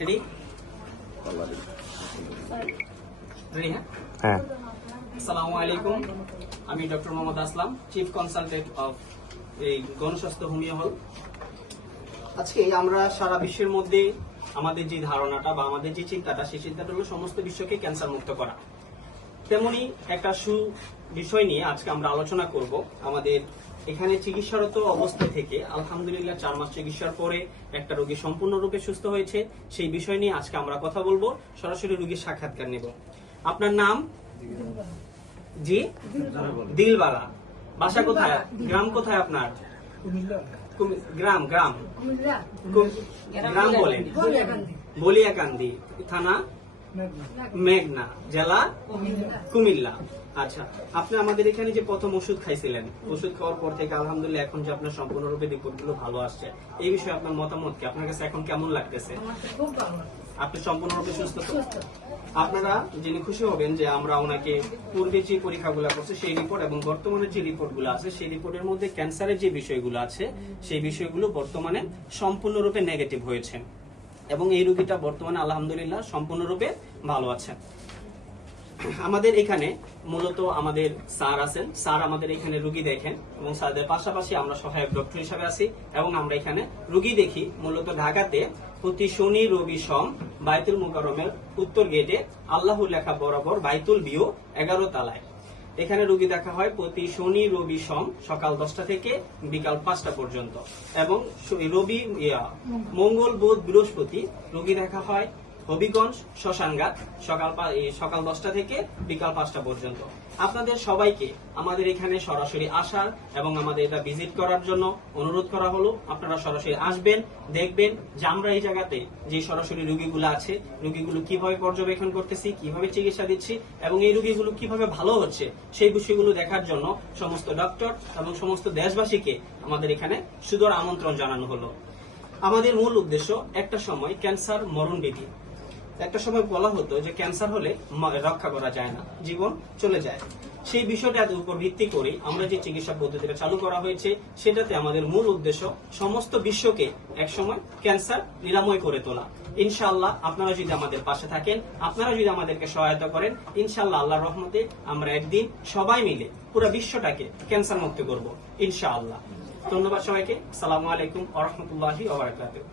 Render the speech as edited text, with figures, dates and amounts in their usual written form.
Ready ready হ্যাঁ। আসসালামু আলাইকুম, আমি doctor Mohammad Aslam, chief consultant of এই গণস্বাস্থ্য হোমিও হল। আজকে আমরা সারা বিশ্বের মধ্যে আমাদের যে ধারণাটা বা আমাদের যে চিন্তাটা, সেই চিন্তাটা হলো সমস্ত বিশ্বকে ক্যান্সার মুক্ত করা। তেমনি একটা বিষয় নিয়ে আজকে আমরা আলোচনা করব। আমাদের এখানে চিকিৎসারত অবস্থা থেকে আলহামদুলিল্লাহ 4 মাস চিকিৎসার পরে একটা রোগী সম্পূর্ণরূপে সুস্থ হয়েছে। সেই বিষয় নিয়ে আজকে আমরা কথা বলবো, সরাসরি রোগীর সাক্ষাৎকার নেব। আপনার নাম? জি, দিলবালা। বাসা কোথায়? গ্রাম কোথায় আপনার? গ্রাম গ্রাম গ্রাম বলেন। বলিয়াকান্দি, থানা মেঘনা, জেলা কুমিল্লা। আচ্ছা, আপনি আমাদের এখানে যে প্রথম ওষুধ খাইছিলেন, ওষুধ খাওয়ার পর থেকে আলহামদুলিল্লাহ এখন যে আপনার সম্পূর্ণরূপে রিপোর্টগুলো ভালো আসছে, এই বিষয়ে আপনার মতামত কি? আপনার কাছে এখন কেমন লাগতেছে? আপনি সম্পূর্ণরূপে সুস্থ তো? আপনারা জেনে খুশি হবেন যে আমরা ওনাকে পূর্বে যে পরীক্ষাগুলো করছে সেই রিপোর্ট এবং বর্তমানে যে রিপোর্টগুলো আছে সেই রিপোর্টের মধ্যে ক্যান্সারের যে বিষয়গুলো আছে সেই বিষয়গুলো বর্তমানে সম্পূর্ণরূপে নেগেটিভ হয়েছে এবং এই রোগীটা বর্তমানে আলহামদুলিল্লাহ সম্পূর্ণরূপে ভালো আছে। আমাদের এখানে মূলত আমাদের স্যার আছেন, স্যার আমাদের এখানে রোগী দেখেন এবং স্যারদের পাশাপাশি আমরা সহায়ক ডক্টর হিসাবে আছি এবং আমরা এখানে রোগী দেখি মূলত ঢাকাতে প্রতি শনি রবি সোম বাইতুল মুকাররমের উত্তর গেটে আল্লাহু লেখা বরাবর বাইতুল বিও 11 তলায় এখানে রোগী দেখা হয় প্রতি শনি রবি সোম সকাল 10টা থেকে বিকাল 5টা পর্যন্ত এবং রবি মঙ্গল বুধ বৃহস্পতি রোগী দেখা হয় হবিগঞ্জ শ্মশানঘাট সকাল 10টা থেকে বিকাল 5টা পর্যন্ত। আপনাদের সবাইকে আমাদের এখানে সরাসরি আসার এবং আমাদের এটা ভিজিট করার জন্য অনুরোধ করা হলো। আপনারা সরাসরি আসবেন, দেখবেন যে আমরা এই জায়গাতে যে সরাসরি রোগীগুলো আছে, রোগীগুলো কিভাবে পর্যবেক্ষণ করতেছি, কিভাবে চিকিৎসা দিচ্ছি এবং এই রোগীগুলো কিভাবে ভালো হচ্ছে, সেই বিষয়গুলো দেখার জন্য সমস্ত ডক্টর এবং সমস্ত দেশবাসীকে আমাদের এখানে সুদূর আমন্ত্রণ জানানো হলো। আমাদের মূল উদ্দেশ্য, একটা সময় ক্যান্সার মরণবিধি। একটা সময় বলা হতো যে ক্যান্সার হলে রক্ষা করা যায় না, জীবন চলে যায়। সেই বিষয়টার উপর ভিত্তি করে আমরা যে চিকিৎসা পদ্ধতিটা চালু করা হয়েছে সেটাতে আমাদের মূল উদ্দেশ্য সমস্ত বিশ্বকে একসময় ক্যান্সার নিরাময় করে তোলা। ইনশাআল্লাহ আপনারা যদি আমাদের পাশে থাকেন, আপনারা যদি আমাদেরকে সহায়তা করেন, ইনশাআল্লাহ আল্লাহর রহমতে আমরা একদিন সবাই মিলে পুরো বিশ্বটাকে ক্যান্সার মুক্ত করব ইনশাআল্লাহ। ধন্যবাদ সবাইকে। আসসালামু আলাইকুম ওয়া রাহমাতুল্লাহি ওয়া বারাকাতুহু।